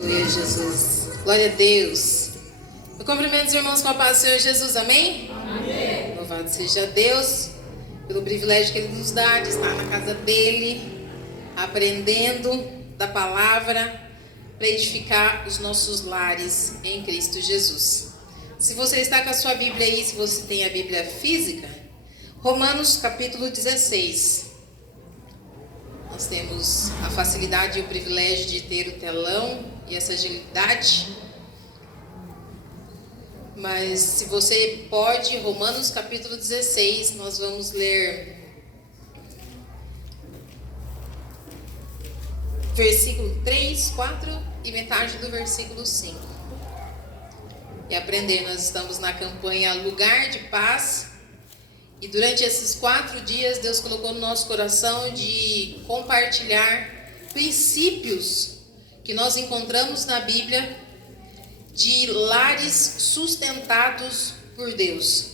Glória a Jesus. Glória a Deus. Eu cumprimento os irmãos com a paz do Senhor Jesus. Amém? Amém. Louvado seja Deus pelo privilégio que Ele nos dá de estar na casa dEle, aprendendo da palavra para edificar os nossos lares em Cristo Jesus. Se você está com a sua Bíblia aí, se você tem a Bíblia física, Romanos capítulo 16. Nós temos a facilidade e o privilégio de ter o telão e essa agilidade. Mas se você pode, Romanos capítulo 16, nós vamos ler versículo 3, 4 e metade do versículo 5. E aprender, nós estamos na campanha Lugar de Paz. E durante esses 4 dias, Deus colocou no nosso coração de compartilhar princípios que nós encontramos na Bíblia de lares sustentados por Deus.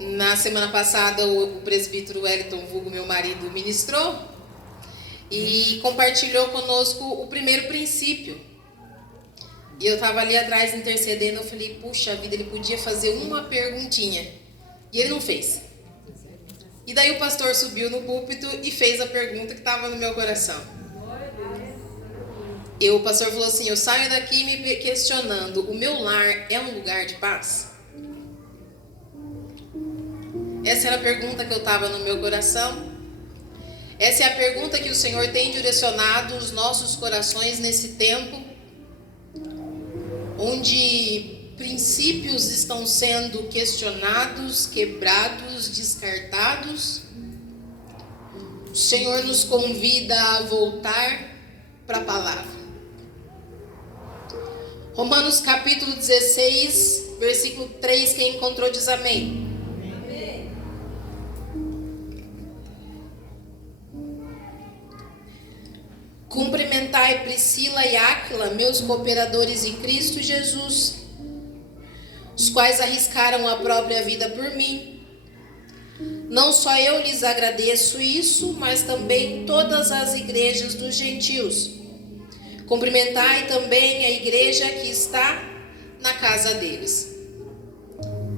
Na semana passada, o presbítero Wellington, vulgo meu marido, ministrou e compartilhou conosco o primeiro princípio. E eu estava ali atrás intercedendo, eu falei, puxa vida, ele podia fazer uma perguntinha. E ele não fez. E daí o pastor subiu no púlpito e fez a pergunta que estava no meu coração. O pastor falou assim, eu saio daqui me questionando, o meu lar é um lugar de paz? Essa era a pergunta que eu estava no meu coração. Essa é a pergunta que o Senhor tem direcionado os nossos corações nesse tempo, onde princípios estão sendo questionados, quebrados, descartados. O Senhor nos convida a voltar para a palavra. Romanos capítulo 16, versículo 3, quem encontrou diz amém. Amém. Cumprimentai Priscila e Áquila, meus cooperadores em Cristo Jesus, os quais arriscaram a própria vida por mim. Não só eu lhes agradeço isso, mas também todas as igrejas dos gentios. Cumprimentai também a igreja que está na casa deles.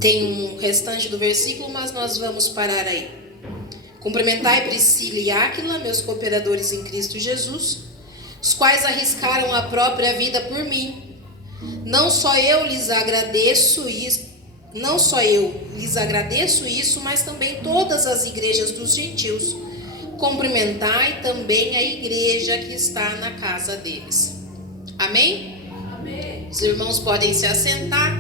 Tem um restante do versículo, mas nós vamos parar aí. Cumprimentai Priscila e Áquila, meus cooperadores em Cristo Jesus, os quais arriscaram a própria vida por mim. Não só eu lhes agradeço isso, mas também todas as igrejas dos gentios. Cumprimentai também a igreja que está na casa deles. Amém? Amém. Os irmãos podem se assentar.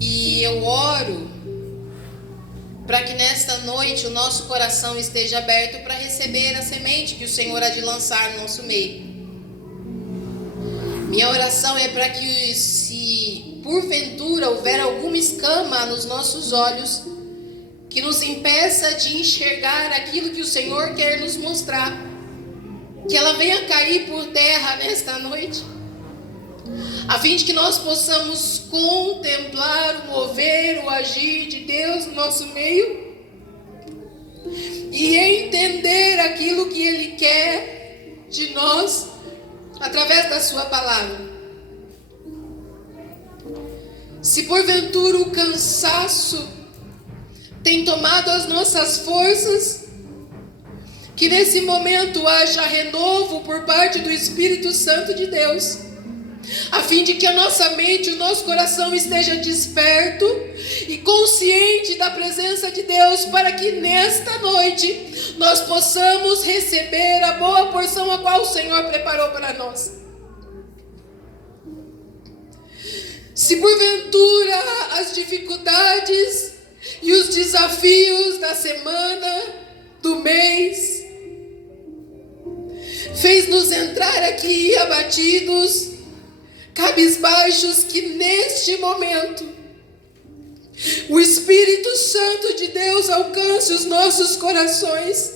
E eu oro para que nesta noite o nosso coração esteja aberto para receber a semente que o Senhor há de lançar no nosso meio. Minha oração é para que, se porventura houver alguma escama nos nossos olhos, que nos impeça de enxergar aquilo que o Senhor quer nos mostrar, que ela venha cair por terra nesta noite, a fim de que nós possamos contemplar o mover, o agir de Deus no nosso meio e entender aquilo que Ele quer de nós através da sua palavra. Se porventura o cansaço tem tomado as nossas forças, que nesse momento haja renovo por parte do Espírito Santo de Deus, a fim de que a nossa mente, o nosso coração esteja desperto e consciente da presença de Deus, para que nesta noite nós possamos receber a boa porção a qual o Senhor preparou para nós. Se porventura as dificuldades e os desafios da semana, do mês, fez nos entrar aqui abatidos, cabisbaixos, que neste momento o Espírito Santo de Deus alcance os nossos corações,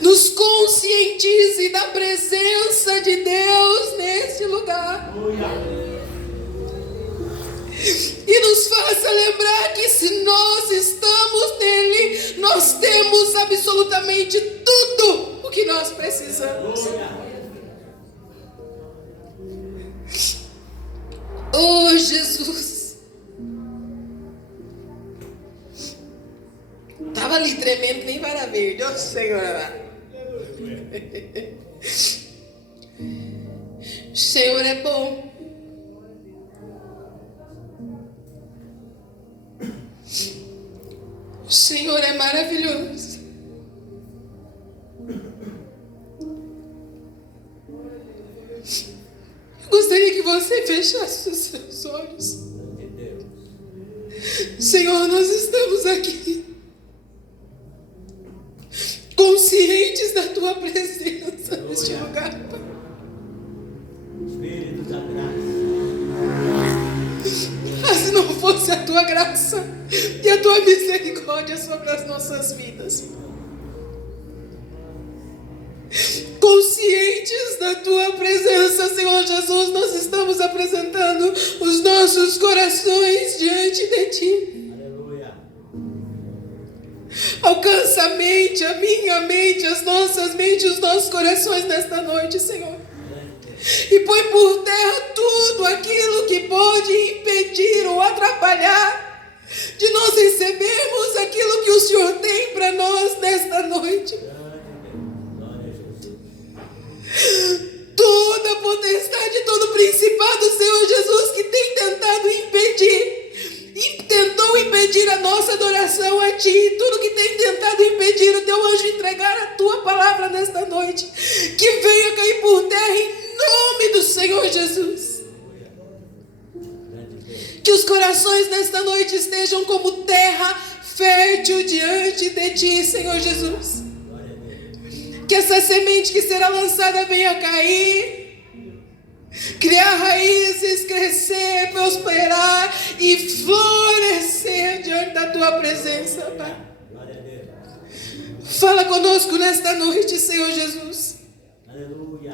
nos conscientize da presença de Deus neste lugar e nos faça lembrar que se nós estamos nele, nós temos absolutamente tudo precisamos. Oh, Jesus. Estava ali tremendo, nem vara verde. Oh, Senhor. O Senhor é bom. O Senhor é maravilhoso. Eu gostaria que você fechasse os seus olhos. Senhor, nós estamos aqui conscientes da Tua presença neste lugar, Pai. Espírito da graça. Mas se não fosse a Tua graça e a Tua misericórdia sobre as nossas vidas, conscientes da Tua presença, Senhor Jesus, nós estamos apresentando os nossos corações diante de Ti. Aleluia. Alcança a mente, a minha mente, as nossas mentes, os nossos corações nesta noite, Senhor. E põe por terra tudo aquilo que pode impedir ou atrapalhar de nós recebermos aquilo que o Senhor tem para nós nesta noite. Toda potestade, todo principado, Senhor Jesus, que tem tentado tentou impedir a nossa adoração a Ti, tudo que tem tentado impedir o Teu anjo entregar a Tua palavra nesta noite, que venha cair por terra em nome do Senhor Jesus. Que os corações nesta noite estejam como terra fértil diante de Ti, Senhor Jesus. Que essa semente que será lançada venha cair, criar raízes, crescer, prosperar e florescer diante da Tua presença, Pai. Fala conosco nesta noite, Senhor Jesus. Aleluia.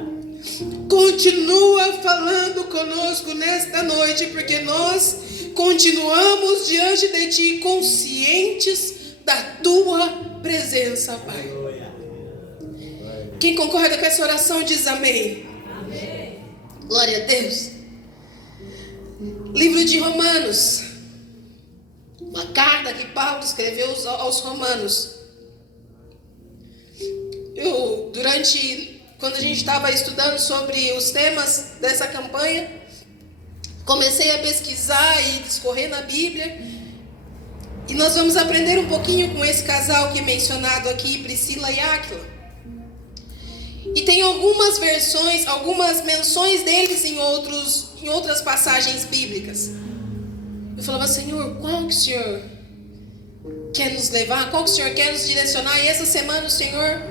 Continua falando conosco nesta noite, porque nós continuamos diante de Ti conscientes da Tua presença, Pai. Aleluia. Quem concorda com essa oração diz amém. Amém. Glória a Deus. Livro de Romanos. Uma carta que Paulo escreveu aos Romanos. Quando a gente estava estudando sobre os temas dessa campanha, comecei a pesquisar e discorrer na Bíblia. E nós vamos aprender um pouquinho com esse casal que é mencionado aqui, Priscila e Áquila. E tem algumas versões, algumas menções deles em outras passagens bíblicas. Eu falava, Senhor, qual que o Senhor quer nos levar? Qual que o Senhor quer nos direcionar? E essa semana o Senhor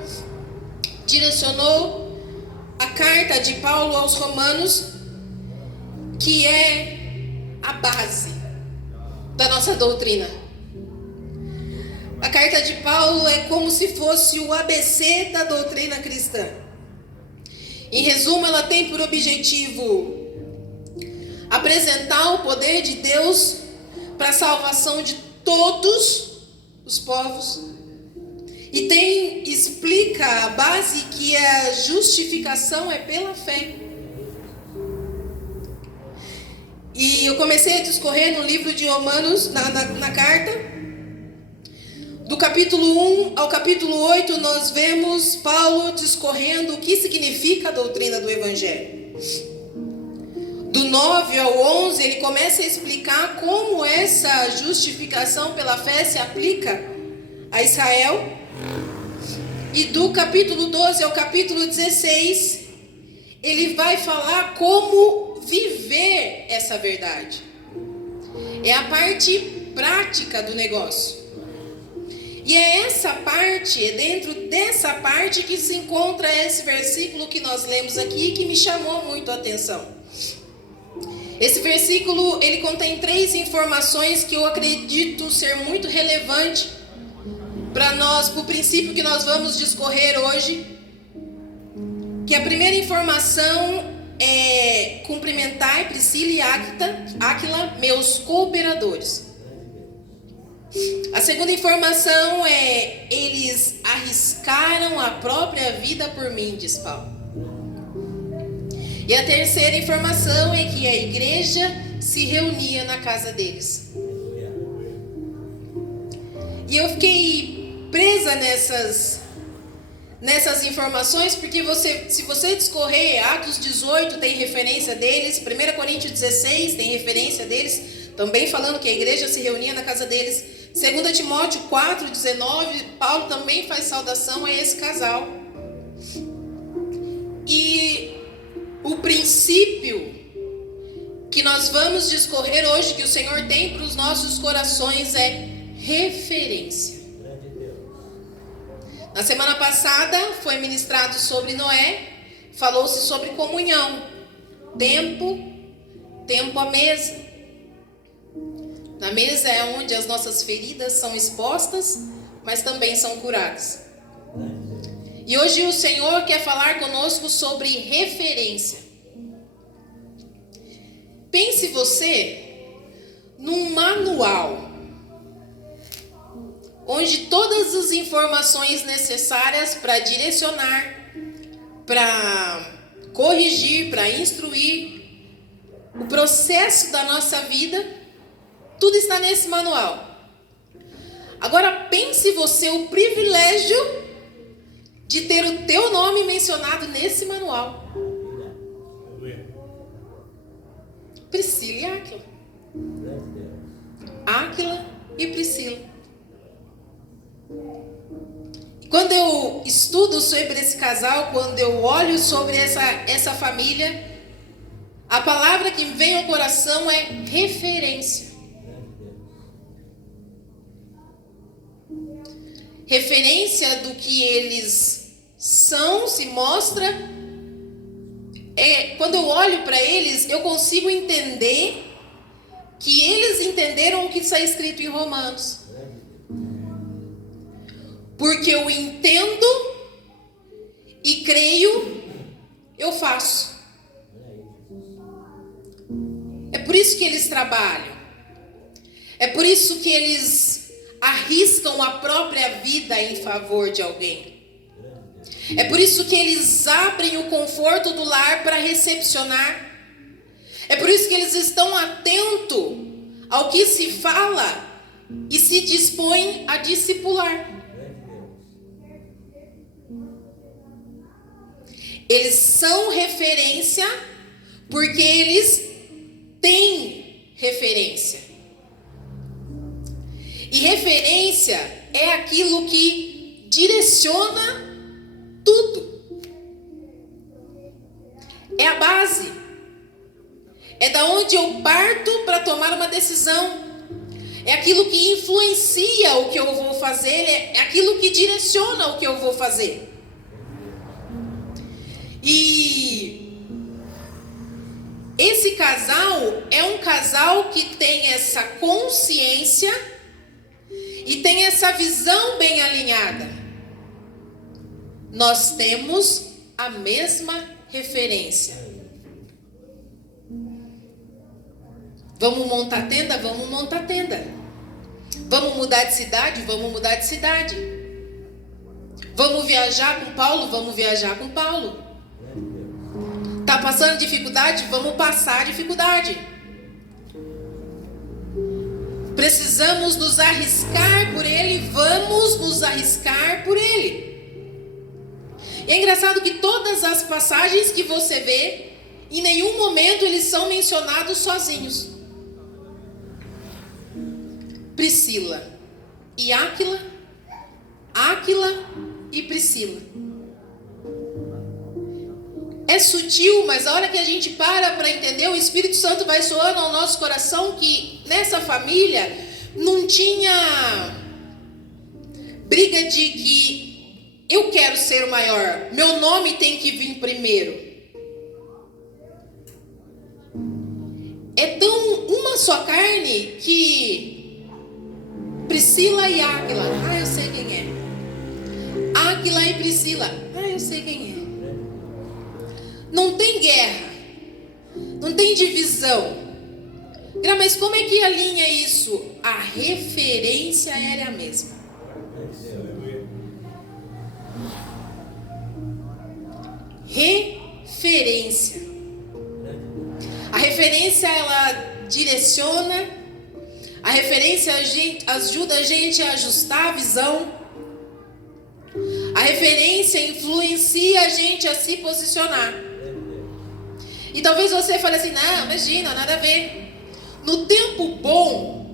direcionou a carta de Paulo aos Romanos, que é a base da nossa doutrina. A carta de Paulo é como se fosse o ABC da doutrina cristã. Em resumo, ela tem por objetivo apresentar o poder de Deus para a salvação de todos os povos. E explica a base que a justificação é pela fé. E eu comecei a discorrer no livro de Romanos, na carta. Do capítulo 1 ao capítulo 8, nós vemos Paulo discorrendo o que significa a doutrina do Evangelho. Do 9 ao 11, ele começa a explicar como essa justificação pela fé se aplica a Israel. E do capítulo 12 ao capítulo 16, ele vai falar como viver essa verdade. É a parte prática do negócio. E é essa parte, é dentro dessa parte que se encontra esse versículo que nós lemos aqui, que me chamou muito a atenção. Esse versículo, ele contém 3 informações que eu acredito ser muito relevante para nós, para o princípio que nós vamos discorrer hoje. Que a primeira informação é cumprimentar Priscila e Áquila, meus cooperadores. A segunda informação é: eles arriscaram a própria vida por mim, diz Paulo. E a terceira informação é que a igreja se reunia na casa deles. E eu fiquei presa nessas informações, porque se você discorrer, Atos 18 tem referência deles, 1 Coríntios 16 tem referência deles, também falando que a igreja se reunia na casa deles. 2 Timóteo 4,19, Paulo também faz saudação a esse casal. E o princípio que nós vamos discorrer hoje, que o Senhor tem para os nossos corações, é referência. Na semana passada foi ministrado sobre Noé, falou-se sobre comunhão, tempo à mesa. Na mesa é onde as nossas feridas são expostas, mas também são curadas. E hoje o Senhor quer falar conosco sobre referência. Pense você num manual, onde todas as informações necessárias para direcionar, para corrigir, para instruir o processo da nossa vida, tudo está nesse manual. Agora pense você o privilégio de ter o teu nome mencionado nesse manual. Priscila e Áquila. Áquila e Priscila. Quando eu estudo sobre esse casal, quando eu olho sobre essa família, a palavra que vem ao coração é referência. Referência do que eles são, se mostra. Quando eu olho para eles, eu consigo entender que eles entenderam o que está escrito em Romanos. Porque eu entendo e creio, eu faço. É por isso que eles trabalham. É por isso que eles arriscam a própria vida em favor de alguém. É por isso que eles abrem o conforto do lar para recepcionar. É por isso que eles estão atentos ao que se fala e se dispõem a discipular. Eles são referência porque eles têm referência. E referência é aquilo que direciona tudo. É a base. É da onde eu parto para tomar uma decisão. É aquilo que influencia o que eu vou fazer, é aquilo que direciona o que eu vou fazer. E esse casal é um casal que tem essa consciência e tem essa visão bem alinhada. Nós temos a mesma referência. Vamos montar tenda? Vamos montar tenda. Vamos mudar de cidade? Vamos mudar de cidade. Vamos viajar com Paulo? Vamos viajar com Paulo. Está passando dificuldade? Vamos passar a dificuldade. Precisamos nos arriscar por Ele? Vamos nos arriscar por Ele. E é engraçado que todas as passagens que você vê, em nenhum momento eles são mencionados sozinhos. Priscila e Áquila, Áquila e Priscila. É sutil, mas a hora que a gente para entender, o Espírito Santo vai soando ao nosso coração que nessa família não tinha briga de que eu quero ser o maior, meu nome tem que vir primeiro. É tão uma só carne que Priscila e Áquila, eu sei quem é. Áquila e Priscila, eu sei quem é. Não tem guerra, não tem divisão, Mas como é que alinha isso? A referência era a mesma. Referência. A referência, ela direciona. A referência ajuda a gente a ajustar a visão. A referência influencia a gente a se posicionar. E talvez você fale assim, não, imagina, nada a ver. No tempo bom,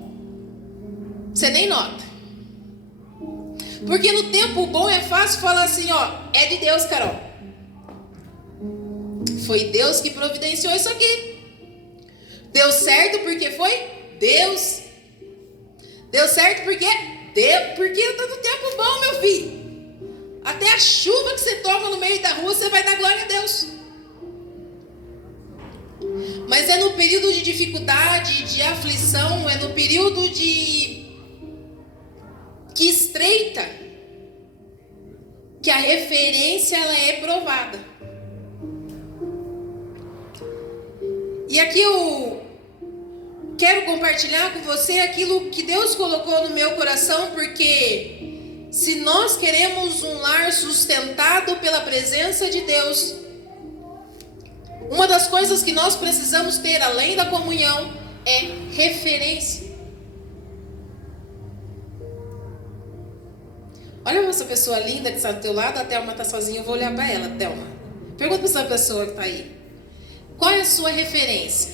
você nem nota. Porque no tempo bom é fácil falar assim, ó, é de Deus, Carol. Foi Deus que providenciou isso aqui. Deu certo porque foi Deus. Deu certo porque Deus. Porque tá no tempo bom, meu filho. Até a chuva que você toma no meio da rua, você vai dar glória a Deus. Mas é no período de dificuldade, de aflição, é no período que estreita, que a referência ela é provada. E aqui eu quero compartilhar com você aquilo que Deus colocou no meu coração, porque se nós queremos um lar sustentado pela presença de Deus, uma das coisas que nós precisamos ter, além da comunhão, é referência. Olha essa pessoa linda que está do teu lado, a Thelma está sozinha, eu vou olhar para ela, Thelma. Pergunta para essa pessoa que está aí. Qual é a sua referência?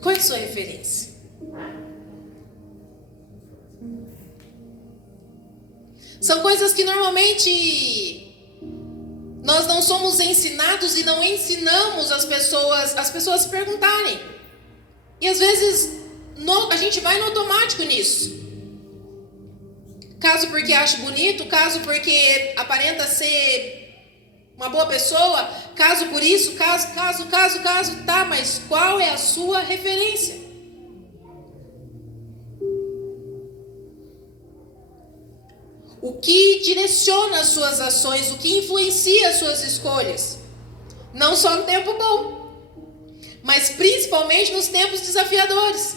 Qual é a sua referência? São coisas que normalmente nós não somos ensinados e não ensinamos as pessoas se perguntarem. E às vezes a gente vai no automático nisso. Caso porque acha bonito, caso porque aparenta ser uma boa pessoa, caso por isso, caso, tá, mas qual é a sua referência? O que direciona as suas ações, o que influencia as suas escolhas. Não só no tempo bom, mas principalmente nos tempos desafiadores.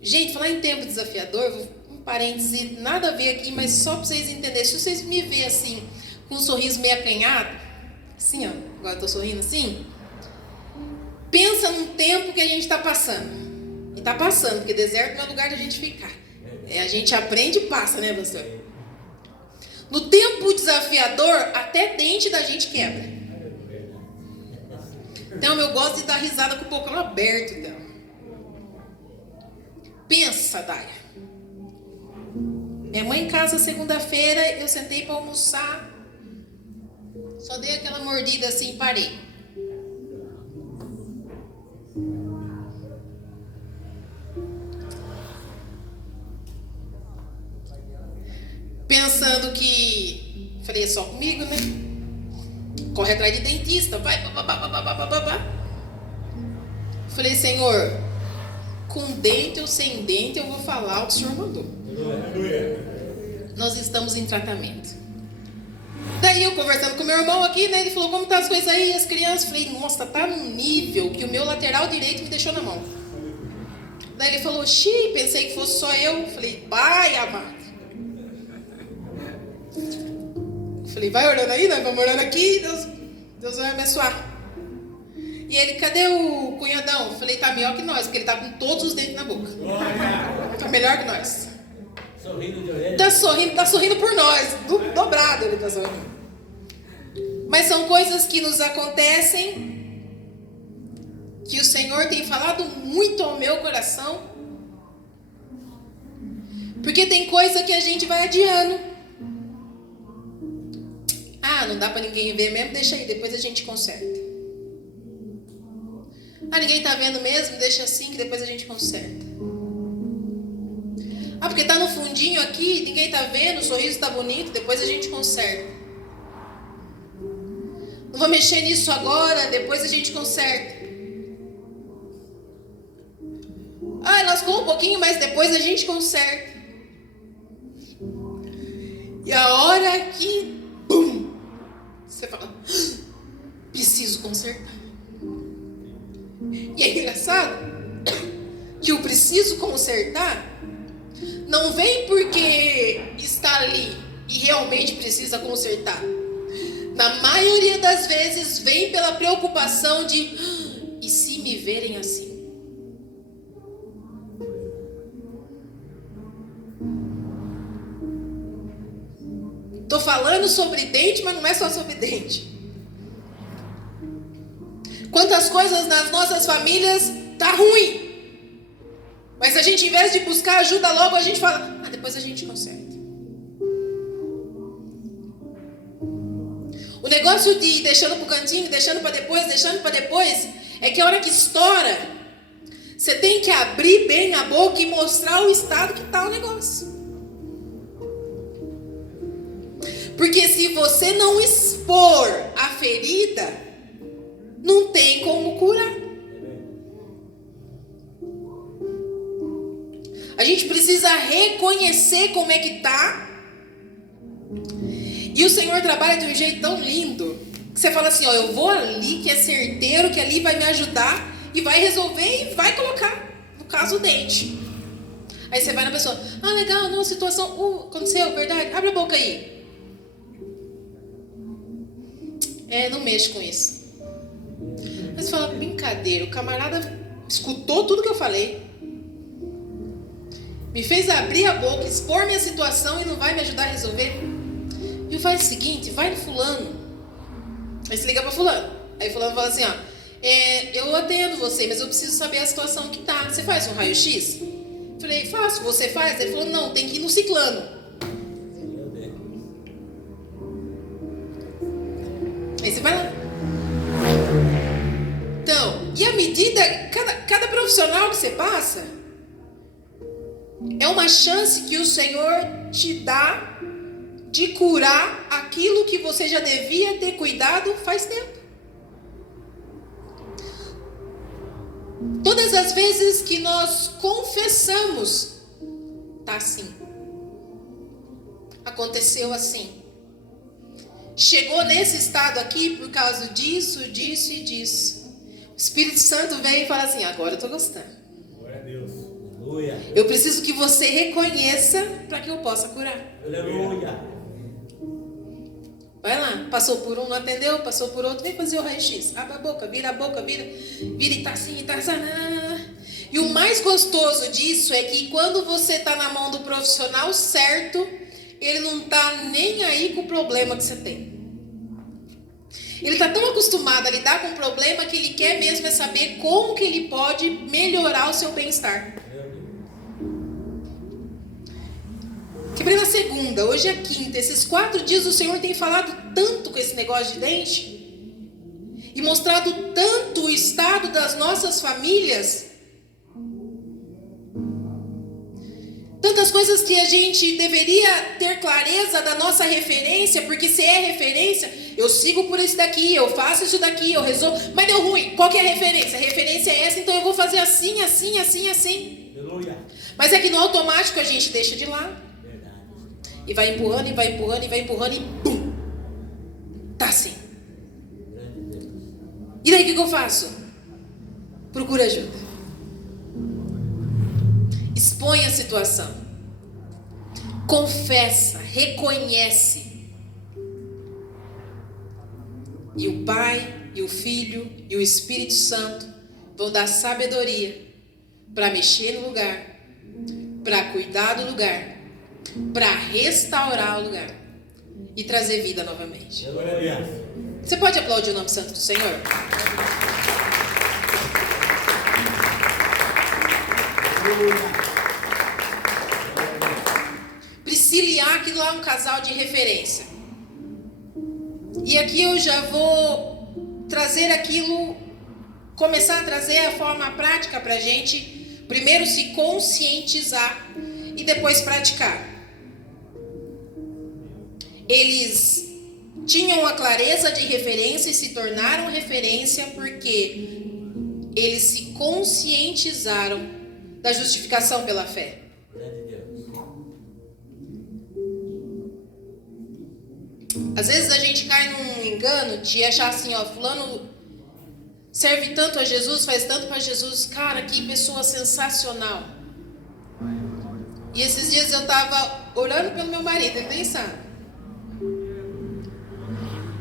Gente, falar em tempo desafiador, um parêntese, nada a ver aqui, mas só para vocês entenderem. Se vocês me verem assim, com um sorriso meio acanhado, assim, ó, agora eu tô sorrindo assim, pensa num tempo que a gente está passando. E está passando, porque deserto não é lugar de a gente ficar. A gente aprende e passa, né, pastor? No tempo desafiador, até dente da gente quebra. Então, eu gosto de dar risada com o bocão aberto. Então. Pensa, Daia. Minha mãe em casa, segunda-feira, eu sentei para almoçar. Só dei aquela mordida assim e parei. Pensando que... Falei, é só comigo, né? Corre atrás de dentista. Vai, Falei, Senhor, com dente ou sem dente, eu vou falar o que o Senhor mandou. Nós estamos em tratamento. Daí eu conversando com meu irmão aqui, né? Ele falou, como tá as coisas aí, as crianças? Falei, nossa, tá num nível que o meu lateral direito me deixou na mão. Daí ele falou, pensei que fosse só eu. Falei, pai amado. Falei, vai orando aí, nós vamos orando aqui, Deus vai abençoar. E ele, cadê o cunhadão? Falei, tá melhor que nós, porque ele tá com todos os dentes na boca. Tá melhor que nós. Sorrindo de orelha. Tá sorrindo por nós, dobrado ele tá sorrindo. Mas são coisas que nos acontecem, que o Senhor tem falado muito ao meu coração. Porque tem coisa que a gente vai adiando. Ah, não dá pra ninguém ver mesmo, deixa aí, depois a gente conserta. Ah, ninguém tá vendo mesmo, deixa assim que depois a gente conserta. Ah, porque tá no fundinho aqui, ninguém tá vendo, o sorriso tá bonito, depois a gente conserta. Não vou mexer nisso agora, depois a gente conserta. Ah, lascou um pouquinho, mas depois a gente conserta. E a hora que, Você fala, preciso consertar. E é engraçado que o preciso consertar não vem porque está ali e realmente precisa consertar. Na maioria das vezes vem pela preocupação de, e se me verem assim? Estou falando sobre dente, mas não é só sobre dente. Quantas coisas nas nossas famílias tá ruim. Mas a gente, em vez de buscar ajuda logo, a gente fala, depois a gente conserta. O negócio de ir deixando pro cantinho, deixando para depois, é que a hora que estoura, você tem que abrir bem a boca e mostrar o estado que tá o negócio. Porque se você não expor a ferida, não tem como curar. A gente precisa reconhecer como é que tá. E o Senhor trabalha de um jeito tão lindo que você fala assim, eu vou ali que é certeiro, que ali vai me ajudar e vai resolver e vai colocar, no caso, o dente. Aí você vai na pessoa, legal, não, situação, aconteceu, verdade, abre a boca aí. Não mexo com isso. Mas você fala, brincadeira, o camarada escutou tudo que eu falei, me fez abrir a boca, expor minha situação e não vai me ajudar a resolver. E faz o seguinte, vai no fulano. Aí você liga para fulano. Aí fulano fala assim, eu atendo você, mas eu preciso saber a situação que tá. Você faz um raio-x? Falei, faço, você faz? Ele falou, não, tem que ir no ciclano. Aí você vai lá. Então, e à medida, cada profissional que você passa, é uma chance que o Senhor te dá de curar aquilo que você já devia ter cuidado faz tempo. Todas as vezes que nós confessamos, tá assim. Aconteceu assim. Chegou nesse estado aqui por causa disso, disso e disso. O Espírito Santo vem e fala assim, agora eu tô gostando. Glória a Deus. Eu preciso que você reconheça para que eu possa curar. Aleluia. Vai lá, passou por um, não atendeu, passou por outro, vem fazer o raio-x. Abre a boca, vira e tá assim, e tá assim. E o mais gostoso disso é que quando você tá na mão do profissional certo, ele não tá nem aí com o problema que você tem. Ele tá tão acostumado a lidar com o problema que ele quer mesmo é saber como que ele pode melhorar o seu bem-estar. Quebrei na segunda, hoje é a quinta. Esses 4 dias o Senhor tem falado tanto com esse negócio de dente e mostrado tanto o estado das nossas famílias. Tantas coisas que a gente deveria ter clareza da nossa referência, porque se é referência, eu sigo por esse daqui, eu faço isso daqui, eu resolvo, mas deu ruim. Qual que é a referência? A referência é essa, então eu vou fazer assim, assim, assim, assim. Aleluia. Mas é que no automático a gente deixa de lado. E vai empurrando, e vai empurrando, e vai empurrando, e bum! Tá assim. E daí o que eu faço? Procura ajuda. Expõe a situação. Confessa, reconhece. E o Pai, e o Filho, e o Espírito Santo vão dar sabedoria para mexer no lugar, para cuidar do lugar, para restaurar o lugar e trazer vida novamente. Você pode aplaudir o nome santo do Senhor? Priscila e Áquila lá é um casal de referência. E aqui eu já vou trazer aquilo, começar a trazer a forma prática para a gente primeiro se conscientizar e depois praticar. Eles tinham a clareza de referência e se tornaram referência porque eles se conscientizaram da justificação pela fé. Às vezes a gente cai num engano de achar assim, ó, fulano serve tanto a Jesus, faz tanto para Jesus. Cara, que pessoa sensacional. E esses dias eu tava orando pelo meu marido, ele nem sabe.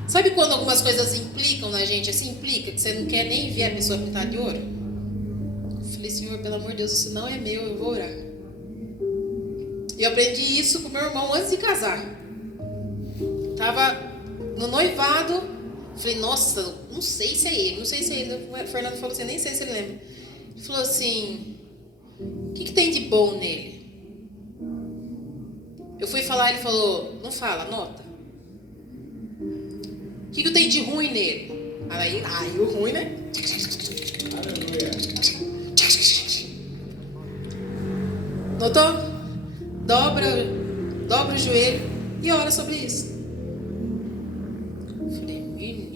Sabe quando algumas coisas implicam na gente, assim, implica, que você não quer nem ver a pessoa pintada de ouro? Eu falei, Senhor, pelo amor de Deus, isso não é meu, eu vou orar. E eu aprendi isso com meu irmão antes de casar. Tava no noivado, falei, nossa, não sei se é ele. O Fernando falou assim, nem sei se ele lembra. Ele falou assim, o que tem de bom nele? Eu fui falar, ele falou, não fala, anota. O que tem de ruim nele? Aí o ruim, né? Notou? Dobra o joelho e ora sobre isso. Eu falei, menino.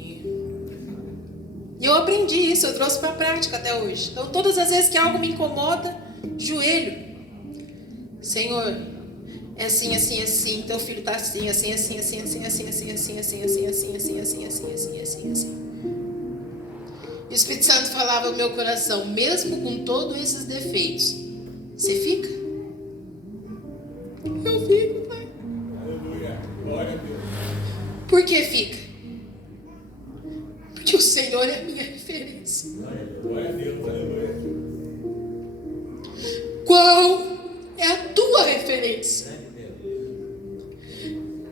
E eu aprendi isso, eu trouxe para a prática até hoje. Então, todas as vezes que algo me incomoda, joelho. Senhor, é assim, assim, assim, teu filho está assim, assim, assim, assim, assim, assim, assim, assim, assim, assim, assim, assim, assim, assim, assim, assim. E o Espírito Santo falava no meu coração, mesmo com todos esses defeitos, você fica? Eu fico, pai. Aleluia. Glória a Deus. Por que fica? Porque o Senhor é a minha referência. Glória a Deus. Aleluia. Qual é a tua referência?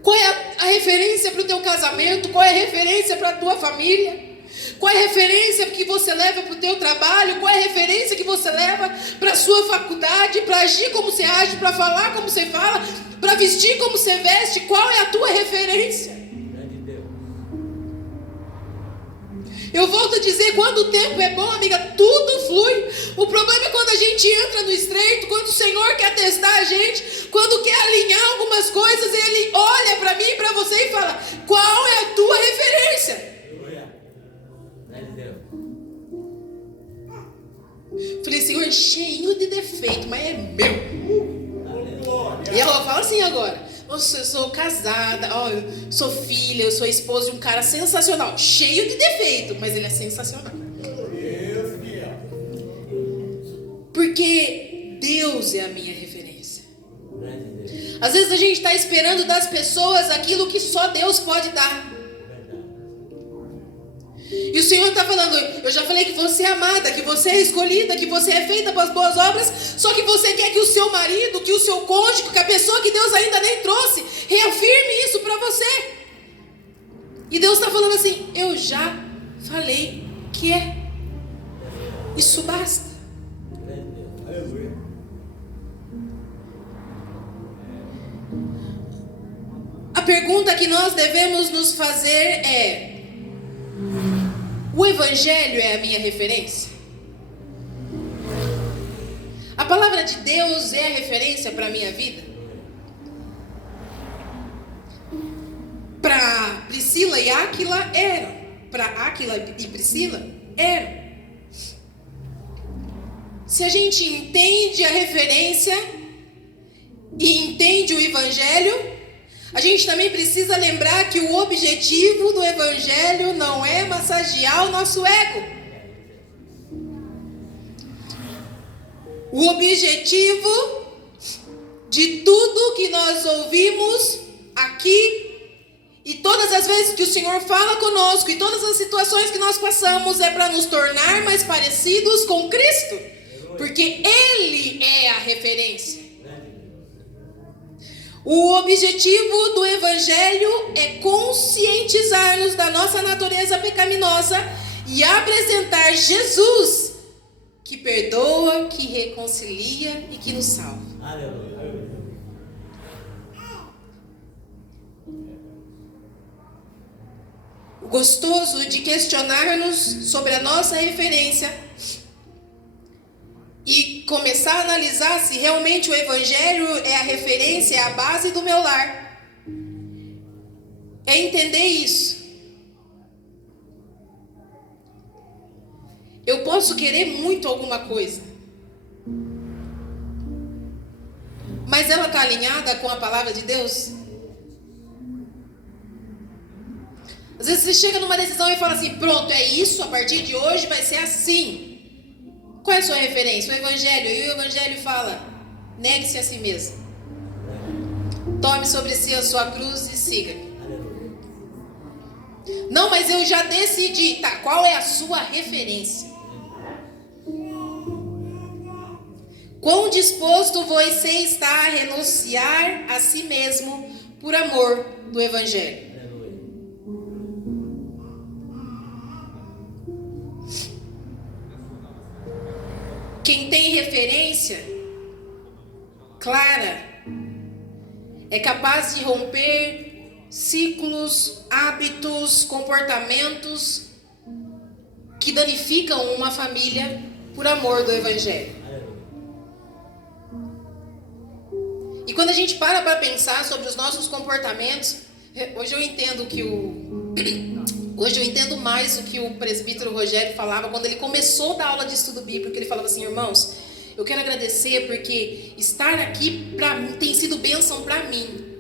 Qual é a referência para o teu casamento? Qual é a referência para a tua família? Qual é a referência que você leva para o teu trabalho? Qual é a referência que você leva para a sua faculdade? Para agir como você age, para falar como você fala, para vestir como você veste? Qual é a tua referência? Eu volto a dizer, quando o tempo é bom, amiga, tudo flui. O problema é quando a gente entra no estreito, quando o Senhor quer testar a gente, quando quer alinhar algumas coisas, Ele olha para mim e para você e fala, qual é a tua referência? Falei, Senhor, cheio de defeito, mas é meu. E ela fala assim agora, eu sou casada, eu sou filha, eu sou esposa de um cara sensacional, cheio de defeito, mas ele é sensacional. Porque Deus é a minha referência. Às vezes a gente está esperando das pessoas aquilo que só Deus pode dar. E o Senhor está falando, eu já falei que você é amada, que você é escolhida, que você é feita para as boas obras, só que você quer que o seu marido, que o seu cônjuge, que a pessoa que Deus ainda nem trouxe, reafirme isso para você. E Deus está falando assim, eu já falei que é. Isso basta. A pergunta que nós devemos nos fazer é, o Evangelho é a minha referência? A palavra de Deus é a referência para a minha vida? Para Priscila e Áquila eram. Para Áquila e Priscila eram. Se a gente entende a referência e entende o Evangelho, a gente também precisa lembrar que o objetivo do Evangelho não é massagear o nosso ego. O objetivo de tudo que nós ouvimos aqui e todas as vezes que o Senhor fala conosco e todas as situações que nós passamos é para nos tornar mais parecidos com Cristo, porque Ele é a referência. O objetivo do Evangelho é conscientizar-nos da nossa natureza pecaminosa e apresentar Jesus, que perdoa, que reconcilia e que nos salva. O gostoso de questionar-nos sobre a nossa referência e começar a analisar se realmente o Evangelho é a referência, é a base do meu lar, é entender isso. Eu posso querer muito alguma coisa, mas ela está alinhada com a palavra de Deus? Às vezes você chega numa decisão e fala assim, pronto, é isso, a partir de hoje vai ser assim. Qual é a sua referência? O Evangelho. E o Evangelho fala, negue-se a si mesmo. Tome sobre si a sua cruz e siga. Não, mas eu já decidi. Tá, qual é a sua referência? Quão disposto você está a renunciar a si mesmo por amor do Evangelho? Quem tem referência clara é capaz de romper ciclos, hábitos, comportamentos que danificam uma família por amor do Evangelho. E quando a gente para pensar sobre os nossos comportamentos, hoje eu entendo mais o que o presbítero Rogério falava quando ele começou a dar aula de estudo bíblico. Ele falava assim, irmãos, eu quero agradecer porque estar aqui tem sido bênção para mim.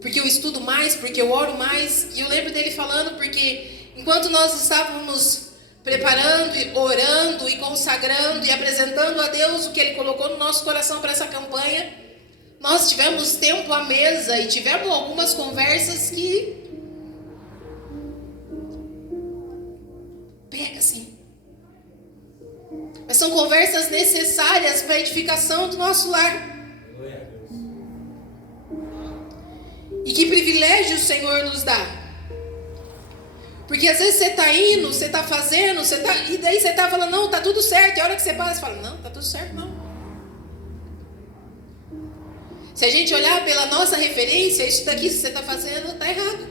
Porque eu estudo mais, porque eu oro mais. E eu lembro dele falando porque enquanto nós estávamos preparando, orando e consagrando e apresentando a Deus o que Ele colocou no nosso coração para essa campanha, nós tivemos tempo à mesa e tivemos algumas conversas que pega assim. Mas são conversas necessárias para a edificação do nosso lar. E que privilégio o Senhor nos dá. Porque às vezes você está indo, você está fazendo, e daí você está falando, não, está tudo certo. E a hora que você para, você fala, não, está tudo certo, não. Se a gente olhar pela nossa referência, isso daqui que você está fazendo está errado.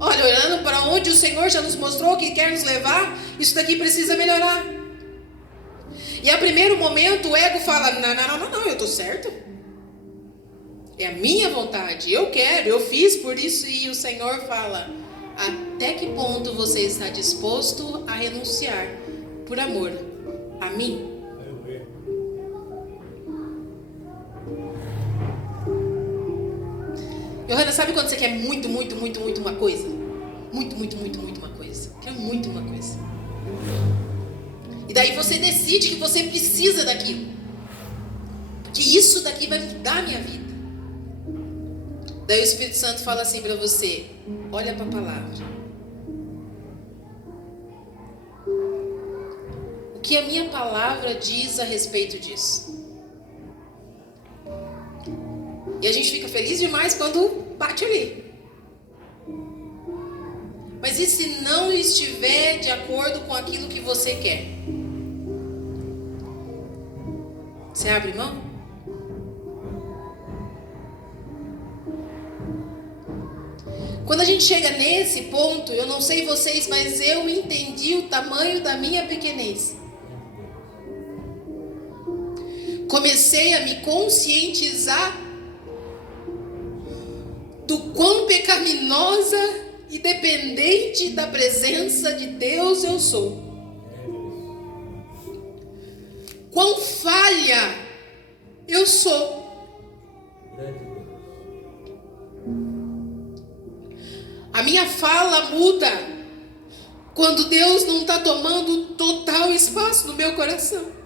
Olha, olhando para onde o Senhor já nos mostrou que quer nos levar, isso daqui precisa melhorar. E a primeiro momento o ego fala, não, eu estou certo. É a minha vontade, eu quero, eu fiz por isso. E o Senhor fala, até que ponto você está disposto a renunciar por amor a mim? Johanna, sabe quando você quer muito uma coisa? Muito uma coisa. Quer muito uma coisa. E daí você decide que você precisa daquilo. Porque isso daqui vai mudar a minha vida. Daí o Espírito Santo fala assim para você, olha para a palavra. O que a minha palavra diz a respeito disso? E a gente fica feliz demais quando bate ali. Mas e se não estiver de acordo com aquilo que você quer? Você abre mão? Quando a gente chega nesse ponto, eu não sei vocês, mas eu entendi o tamanho da minha pequenez. Comecei a me conscientizar do quão pecaminosa e dependente da presença de Deus eu sou. Quão falha eu sou. A minha fala muda quando Deus não está tomando total espaço no meu coração.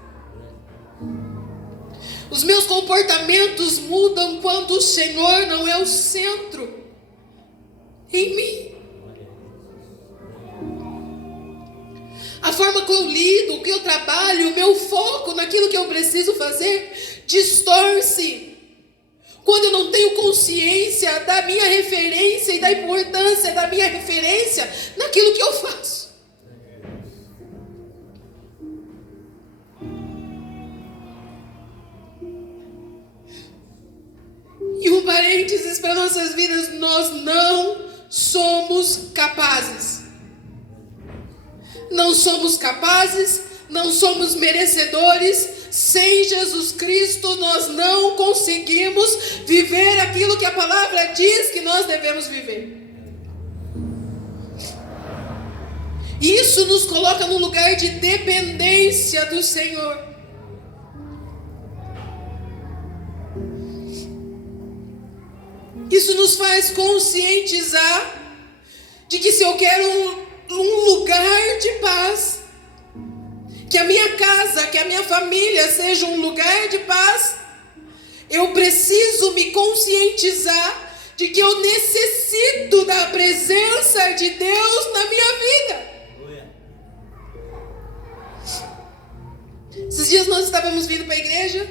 Os meus comportamentos mudam quando o Senhor não é o centro em mim. A forma que eu lido, que eu trabalho, o meu foco naquilo que eu preciso fazer, distorce. Quando eu não tenho consciência da minha referência e da importância da minha referência naquilo que eu faço. E um parênteses para nossas vidas, nós não somos capazes. Não somos capazes, não somos merecedores. Sem Jesus Cristo nós não conseguimos viver aquilo que a palavra diz que nós devemos viver. Isso nos coloca num lugar de dependência do Senhor. Isso nos faz conscientizar de que se eu quero um lugar de paz, que a minha casa, que a minha família seja um lugar de paz, eu preciso me conscientizar de que eu necessito da presença de Deus na minha vida. Esses dias nós estávamos vindo para a igreja.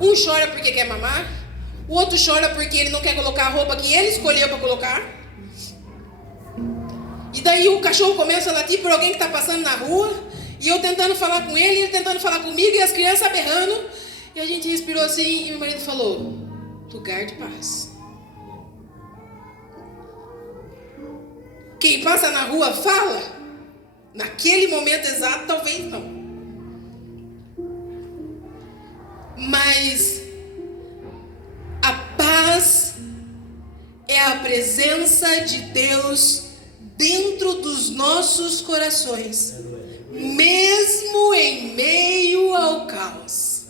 Um chora porque quer mamar, o outro chora porque ele não quer colocar a roupa que ele escolheu para colocar. E daí o cachorro começa a latir por alguém que está passando na rua, e eu tentando falar com ele tentando falar comigo, e as crianças berrando. E a gente respirou assim, e meu marido falou: lugar de paz. Quem passa na rua fala, naquele momento exato talvez não, mas a paz é a presença de Deus dentro dos nossos corações, mesmo em meio ao caos.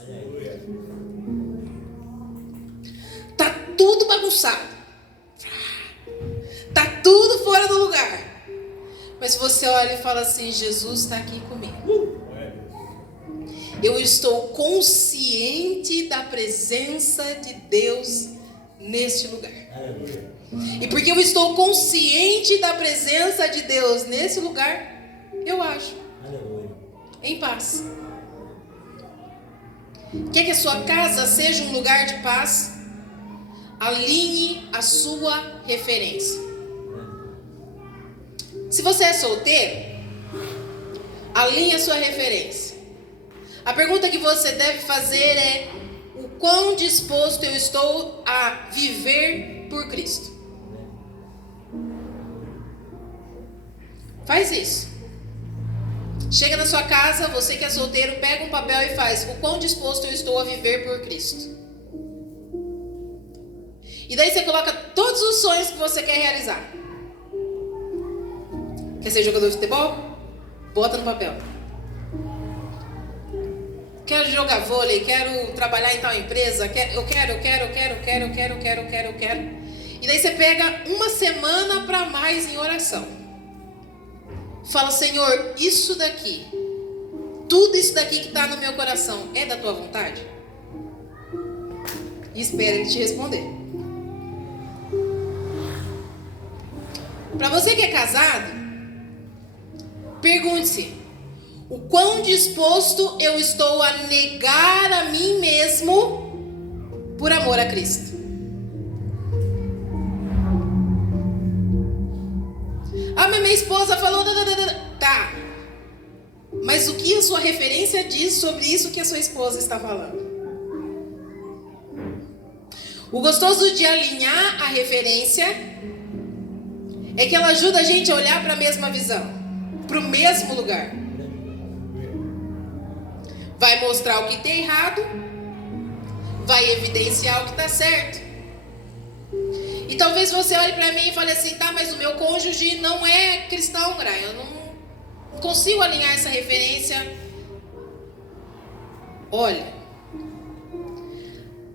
Tá tudo bagunçado, tá tudo fora do lugar, mas você olha e fala assim: Jesus está aqui comigo. Eu estou consciente da presença de Deus neste lugar. E porque eu estou consciente da presença de Deus nesse lugar, eu ajo em paz. Quer que a sua casa seja um lugar de paz? Alinhe a sua referência. Se você é solteiro, alinhe a sua referência. A pergunta que você deve fazer é: o quão disposto eu estou a viver por Cristo? Faz isso. Chega na sua casa, você que é solteiro, pega um papel e faz: o quão disposto eu estou a viver por Cristo? E daí você coloca todos os sonhos que você quer realizar. Quer ser jogador de futebol? Bota no papel. Quero jogar vôlei, quero trabalhar em tal empresa, eu quero. E daí você pega uma semana para mais em oração. Fala: Senhor, isso daqui, tudo isso daqui que está no meu coração, é da tua vontade? E espera Ele te responder. Para você que é casado, pergunte-se: o quão disposto eu estou a negar a mim mesmo por amor a Cristo? Ah, mas minha esposa falou... Tá. Mas o que a sua referência diz sobre isso que a sua esposa está falando? O gostoso de alinhar a referência é que ela ajuda a gente a olhar para a mesma visão, para o mesmo lugar. Vai mostrar o que tem errado, vai evidenciar o que está certo. E talvez você olhe para mim e fale assim: tá, mas o meu cônjuge não é cristão, Gra, eu não consigo alinhar essa referência. Olha,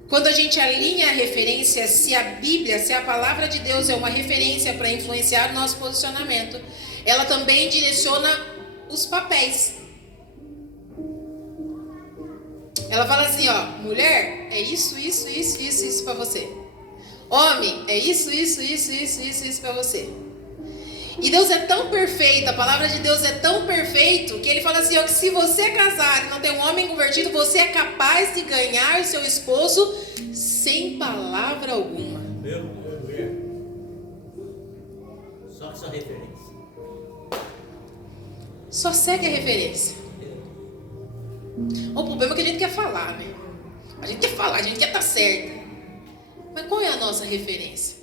quando a gente alinha a referência, se a Bíblia, se a palavra de Deus é uma referência para influenciar o nosso posicionamento, ela também direciona os papéis. Ela fala assim: ó, mulher, é isso para você. Homem, é isso para você. E Deus é tão perfeito, a palavra de Deus é tão perfeito, que Ele fala assim: ó, que se você é casado e não tem um homem convertido, você é capaz de ganhar o seu esposo sem palavra alguma. Só sua referência. Só segue a referência. O problema é que a gente quer falar, né? A gente quer falar, a gente quer estar certo. Mas qual é a nossa referência?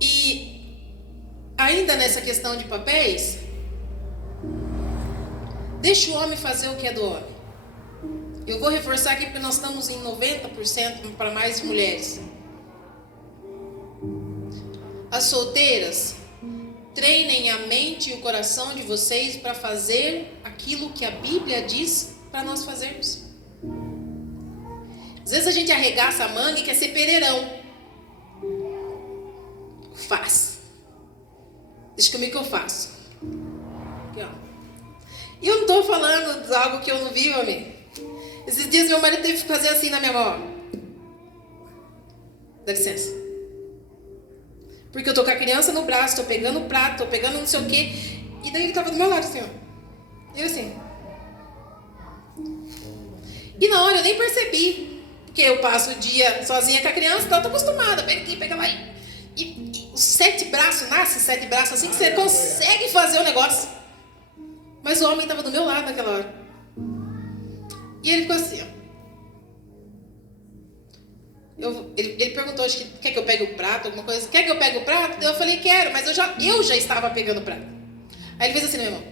E ainda nessa questão de papéis, deixa o homem fazer o que é do homem. Eu vou reforçar aqui porque nós estamos em 90% para mais mulheres. As solteiras, treinem a mente mente e o coração de vocês para fazer aquilo que a Bíblia diz para nós fazermos. Às vezes a gente arregaça a manga e quer ser pereirão. Faz. Deixa comigo que eu faço. Aqui, ó. E eu não estou falando de algo que eu não vivo, amigo. Esses dias meu marido teve que fazer assim na minha mão. Dá licença. Porque eu tô com a criança no braço, tô pegando o prato, tô pegando não sei o quê. E daí ele tava do meu lado assim, ó. E eu assim. E na hora eu nem percebi. Porque eu passo o dia sozinha com a criança, então eu tô acostumada. Pega aqui, pega lá. E os 7 braços, nasce 7 braços assim que você consegue fazer o negócio. Mas o homem tava do meu lado naquela hora. E ele ficou assim, ó. Ele perguntou, acho que quer que eu pegue o prato, alguma coisa. Quer que eu pegue o prato? Eu falei, quero, mas eu já estava pegando o prato. Aí ele fez assim na minha mão.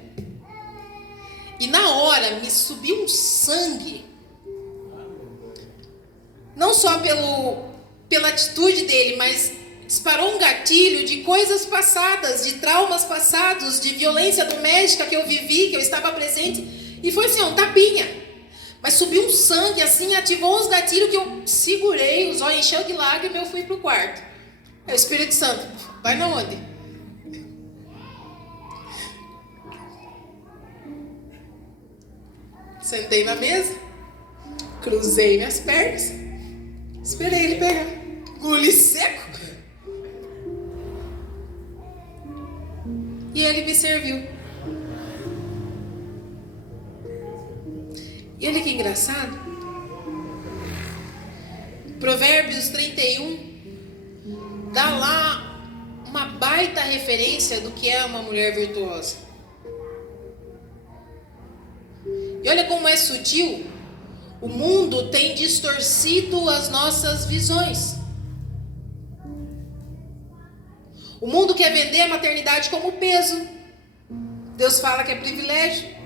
E na hora me subiu um sangue. Não só pela atitude dele, mas disparou um gatilho de coisas passadas, de traumas passados, de violência doméstica que eu vivi, que eu estava presente. E foi assim, ó, um tapinha. Mas subiu um sangue assim, ativou uns gatilhos que eu segurei, os olhos encheu de lágrimas e eu fui pro quarto. Aí o Espírito Santo, vai na onde? Sentei na mesa, cruzei minhas pernas, esperei ele pegar. Engoli seco. E ele me serviu. E olha que engraçado. Provérbios 31 dá lá uma baita referência do que é uma mulher virtuosa. E olha como é sutil. O mundo tem distorcido as nossas visões. O mundo quer vender a maternidade como peso. Deus fala que é privilégio.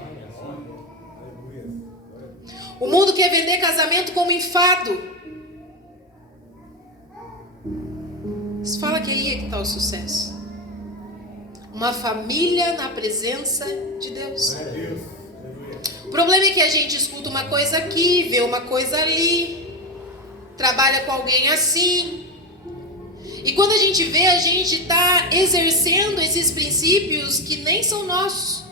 O mundo quer vender casamento como enfado. Você fala que aí é que está o sucesso. Uma família na presença de Deus. O problema é que a gente escuta uma coisa aqui, vê uma coisa ali, trabalha com alguém assim. E quando a gente vê, a gente está exercendo esses princípios que nem são nossos.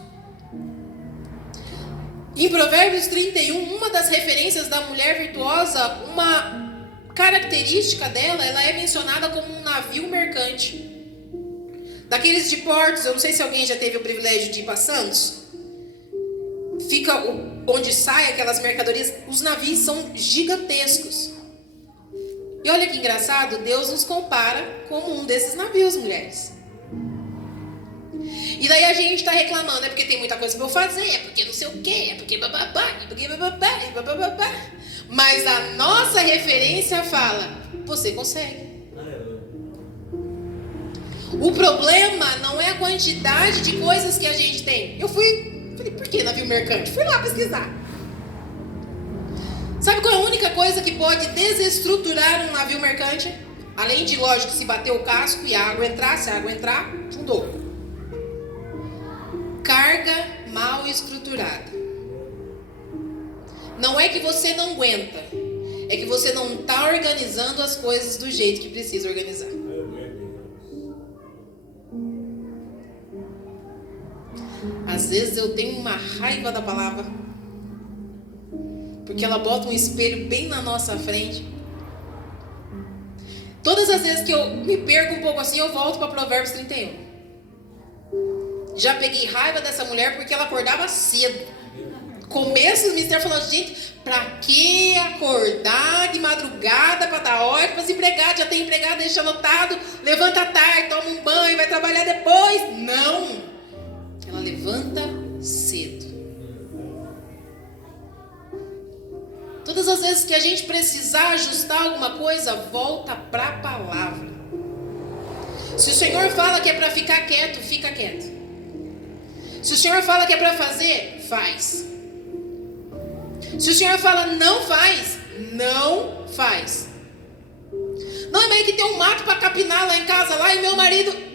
Em Provérbios 31, uma das referências da mulher virtuosa, uma característica dela, ela é mencionada como um navio mercante. Daqueles de portos, eu não sei se alguém já teve o privilégio de ir para Santos. Fica onde saem aquelas mercadorias, os navios são gigantescos. E olha que engraçado, Deus nos compara como um desses navios, mulheres. E daí a gente está reclamando, é porque tem muita coisa para eu fazer, é porque não sei o quê, é porque bababá, é porque bababá, é bababá. Mas a nossa referência fala, você consegue. O problema não é a quantidade de coisas que a gente tem. Eu falei, por que navio mercante? Fui lá pesquisar. Sabe qual é a única coisa que pode desestruturar um navio mercante? Além de, lógico, se bater o casco e a água entrar, se a água entrar, fundou. Carga mal estruturada. Não é que você não aguenta, é que você não está organizando as coisas do jeito que precisa organizar. Às vezes eu tenho uma raiva da palavra, porque ela bota um espelho bem na nossa frente. Todas as vezes que eu me perco um pouco assim, eu volto para Provérbios 31. Já peguei raiva dessa mulher porque ela acordava cedo. Começo do ministério falando, gente, pra que acordar de madrugada para dar ordem para os empregados? Já tem empregado, deixa anotado, levanta tarde, toma um banho, vai trabalhar depois. Não! Ela levanta cedo. Todas as vezes que a gente precisar ajustar alguma coisa, volta para a palavra. Se o Senhor fala que é para ficar quieto, fica quieto. Se o Senhor fala que é para fazer, faz. Se o Senhor fala não faz, não faz. Não é meio que tem um mato para capinar lá em casa, lá e meu marido...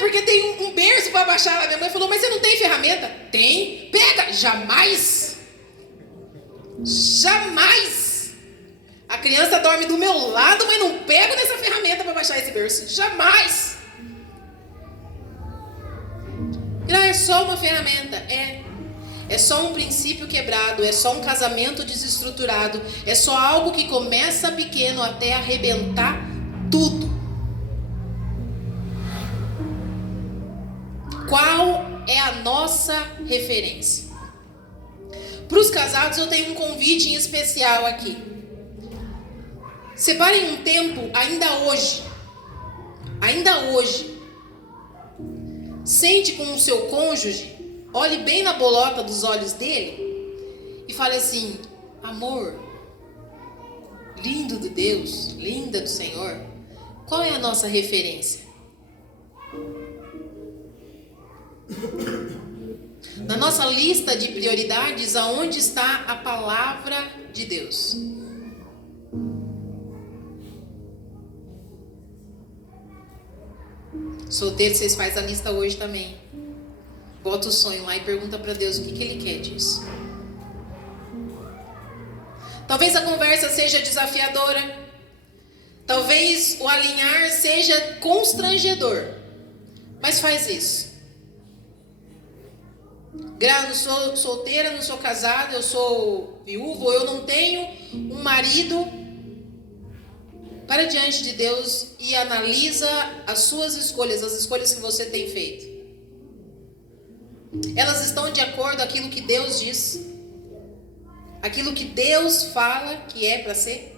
porque tem um berço para baixar lá. Minha mãe falou, mas você não tem ferramenta? Tem. Pega. Jamais. Jamais. A criança dorme do meu lado, mas não pego nessa ferramenta para baixar esse berço. Jamais. Não, é só uma ferramenta. É só um princípio quebrado. É só um casamento desestruturado. É só algo que começa pequeno até arrebentar tudo. Qual é a nossa referência? Para os casados eu tenho um convite em especial aqui. Separem um tempo, ainda hoje, sente com o seu cônjuge, olhe bem na bolota dos olhos dele e fale assim: amor, lindo de Deus, linda do Senhor, qual é a nossa referência? Na nossa lista de prioridades, aonde está a palavra de Deus? Solteiro, vocês fazem a lista hoje também. Bota o sonho lá e pergunta para Deus o que Ele quer disso. Talvez a conversa seja desafiadora. Talvez o alinhar seja constrangedor. Mas faz isso. Não sou solteira, não sou casada, eu sou viúva, ou eu não tenho um marido. Para diante de Deus e analisa as suas escolhas, as escolhas que você tem feito. Elas estão de acordo com aquilo que Deus diz? Aquilo que Deus fala que é para ser?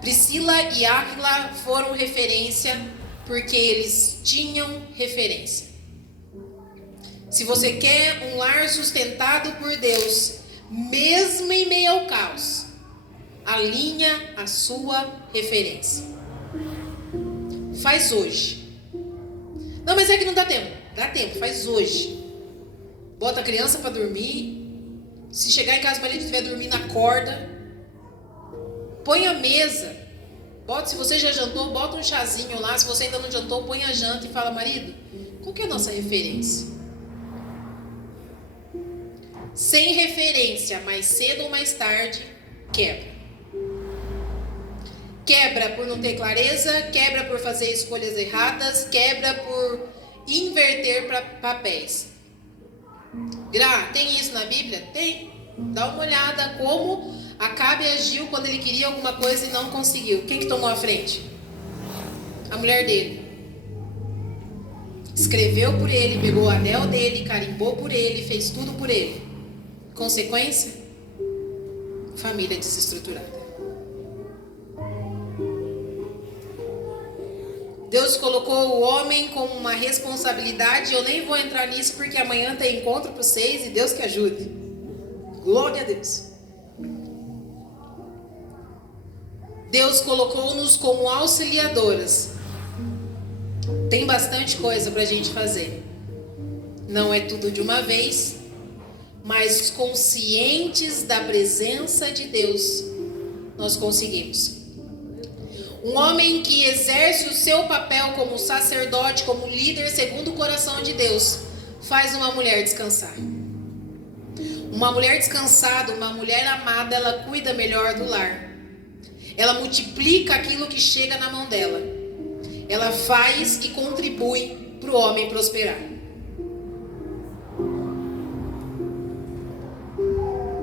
Priscila e Áquila foram referência porque eles tinham referência. Se você quer um lar sustentado por Deus, mesmo em meio ao caos, alinha a sua referência. Faz hoje. Não, mas é que não dá tempo. Dá tempo, faz hoje. Bota a criança para dormir. Se chegar em casa o marido estiver dormindo, acorda. Põe a mesa. Se você já jantou, bota um chazinho lá. Se você ainda não jantou, põe a janta e fala: marido, qual que é a nossa referência? Sem referência, mais cedo ou mais tarde, quebra. Quebra por não ter clareza, quebra por fazer escolhas erradas, quebra por inverter papéis. Tem isso na Bíblia? Tem. Dá uma olhada como Acabe agiu quando ele queria alguma coisa e não conseguiu. Quem que tomou a frente? A mulher dele. Escreveu por ele, pegou o anel dele, carimbou por ele, fez tudo por ele. Consequência? Família desestruturada. Deus colocou o homem como uma responsabilidade. Eu nem vou entrar nisso porque amanhã tem encontro para vocês e Deus que ajude. Glória a Deus. Deus colocou-nos como auxiliadoras. Tem bastante coisa para a gente fazer. Não é tudo de uma vez, mas conscientes da presença de Deus, nós conseguimos. Um homem que exerce o seu papel como sacerdote, como líder segundo o coração de Deus, faz uma mulher descansar. Uma mulher descansada, uma mulher amada, ela cuida melhor do lar. Ela multiplica aquilo que chega na mão dela. Ela faz e contribui para o homem prosperar.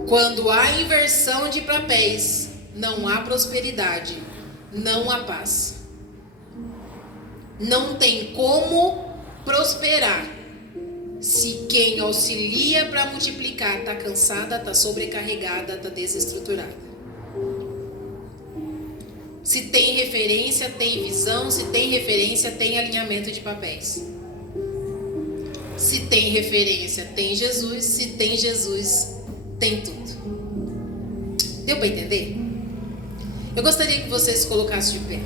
Quando há inversão de papéis, não há prosperidade, não há paz. Não tem como prosperar se quem auxilia para multiplicar está cansada, está sobrecarregada, está desestruturada. Se tem referência, tem visão. Se tem referência, tem alinhamento de papéis. Se tem referência, tem Jesus. Se tem Jesus, tem tudo. Deu para entender? Eu gostaria que você se colocasse de pé.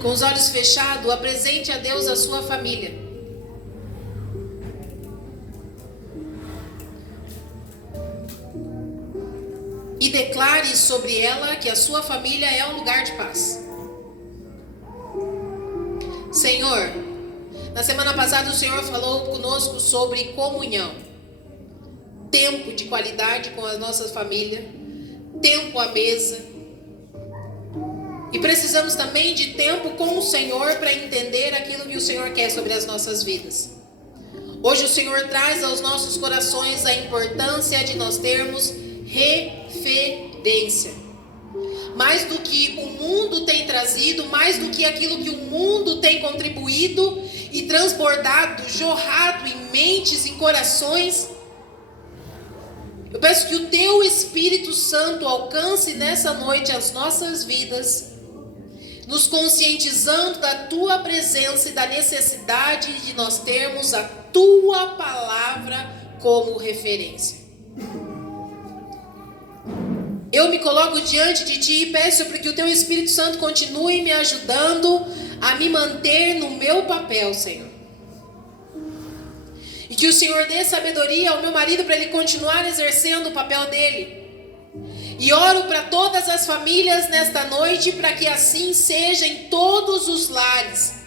Com os olhos fechados, apresente a Deus a sua família. e declare sobre ela que a sua família é um lugar de paz. Senhor, na semana passada o Senhor falou conosco sobre comunhão. Tempo de qualidade com a nossa família, tempo à mesa. E precisamos também de tempo com o Senhor para entender aquilo que o Senhor quer sobre as nossas vidas. Hoje o Senhor traz aos nossos corações a importância de nós termos referência. Mais do que o mundo tem trazido, mais do que aquilo que o mundo tem contribuído e transbordado, jorrado em mentes, em corações. Eu peço que o Teu Espírito Santo alcance nessa noite as nossas vidas, nos conscientizando da Tua presença e da necessidade de nós termos a Tua palavra como referência. Eu me coloco diante de Ti e peço para que o Teu Espírito Santo continue me ajudando a me manter no meu papel, Senhor. E que o Senhor dê sabedoria ao meu marido para ele continuar exercendo o papel dele. E oro para todas as famílias nesta noite, para que assim seja em todos os lares.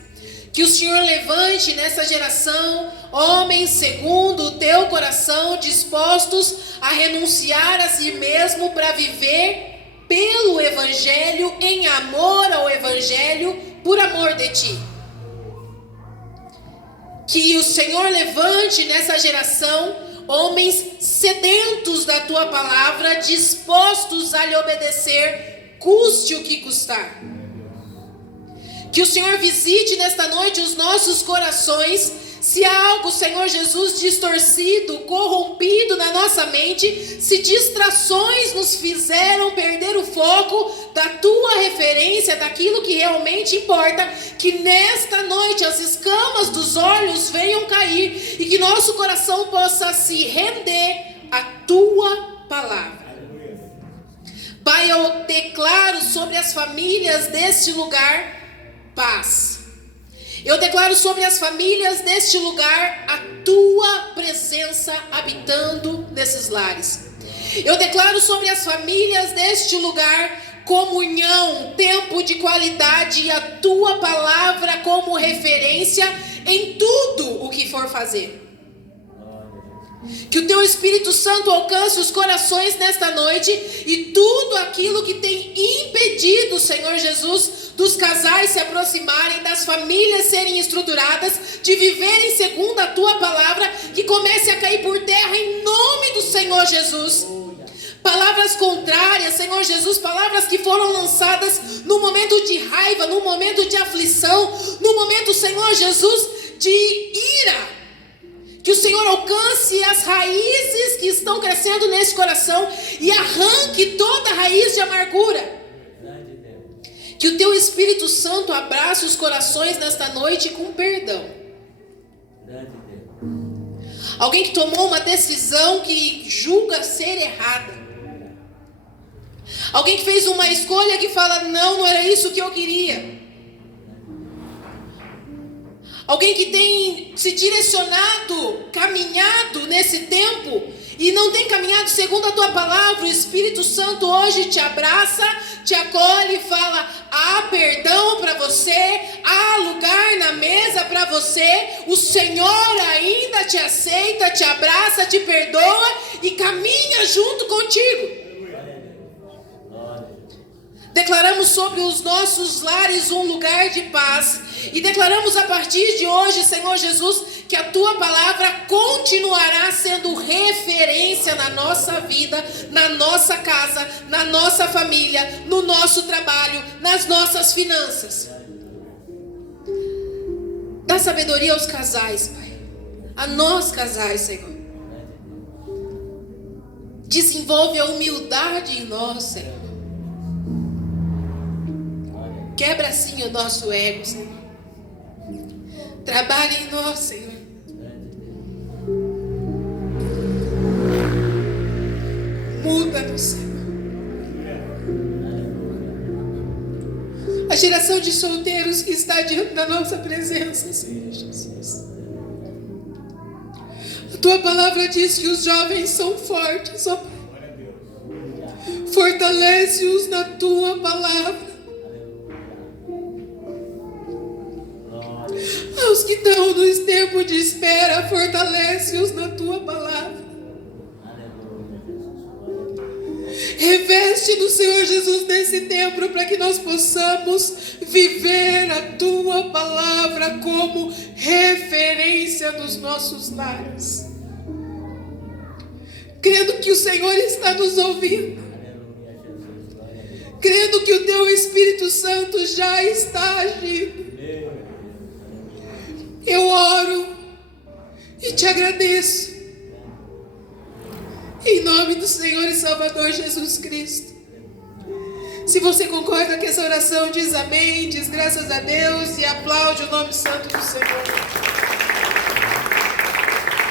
Que o Senhor levante nessa geração homens segundo o Teu coração, dispostos a renunciar a si mesmo para viver pelo Evangelho, em amor ao Evangelho, por amor de Ti. Que o Senhor levante nessa geração homens sedentos da Tua palavra, dispostos a lhe obedecer, custe o que custar. Que o Senhor visite nesta noite os nossos corações. Se há algo, Senhor Jesus, distorcido, corrompido na nossa mente, se distrações nos fizeram perder o foco da Tua referência, daquilo que realmente importa, que nesta noite as escamas dos olhos venham cair e que nosso coração possa se render à Tua palavra. Pai, eu declaro sobre as famílias deste lugar paz. Eu declaro sobre as famílias deste lugar a Tua presença habitando nesses lares. Eu declaro sobre as famílias deste lugar comunhão, tempo de qualidade e a Tua palavra como referência em tudo o que for fazer. Que o Teu Espírito Santo alcance os corações nesta noite e tudo aquilo que tem impedido, Senhor Jesus, dos casais se aproximarem, das famílias serem estruturadas, de viverem segundo a Tua palavra, que comece a cair por terra em nome do Senhor Jesus. Palavras contrárias, Senhor Jesus, palavras que foram lançadas no momento de raiva, no momento de aflição, no momento, Senhor Jesus, de ira. Que o Senhor alcance as raízes que estão crescendo nesse coração e arranque toda raiz de amargura. Que o Teu Espírito Santo abrace os corações nesta noite com perdão. Alguém que tomou uma decisão que julga ser errada. Alguém que fez uma escolha que fala, não era isso que eu queria. Alguém que tem se direcionado, caminhado nesse tempo e não tem caminhado segundo a Tua palavra. O Espírito Santo hoje te abraça, te acolhe e fala, há perdão para você, há lugar na mesa para você. O Senhor ainda te aceita, te abraça, te perdoa e caminha junto contigo. Declaramos sobre os nossos lares um lugar de paz. E declaramos a partir de hoje, Senhor Jesus, que a Tua palavra continuará sendo referência na nossa vida, na nossa casa, na nossa família, no nosso trabalho, nas nossas finanças. Dá sabedoria aos casais, Pai. A nós casais, Senhor. Desenvolve a humildade em nós, Senhor. Quebra assim o nosso ego, Senhor. Trabalha em nós, Senhor. Muda-nos, Senhor. A geração de solteiros que está diante da nossa presença, Senhor Jesus. A Tua palavra diz que os jovens são fortes, ó Pai. Fortalece-os na tua palavra. Aos que estão no tempo de espera, fortalece-os na tua palavra. Reveste no Senhor Jesus nesse tempo para que nós possamos viver a tua palavra como referência nos nossos lares. Crendo que o Senhor está nos ouvindo. Crendo que o teu Espírito Santo já está agindo. Eu oro e te agradeço. Em nome do Senhor e Salvador Jesus Cristo. Se você concorda com essa oração, diz amém, diz graças a Deus e aplaude o nome santo do Senhor.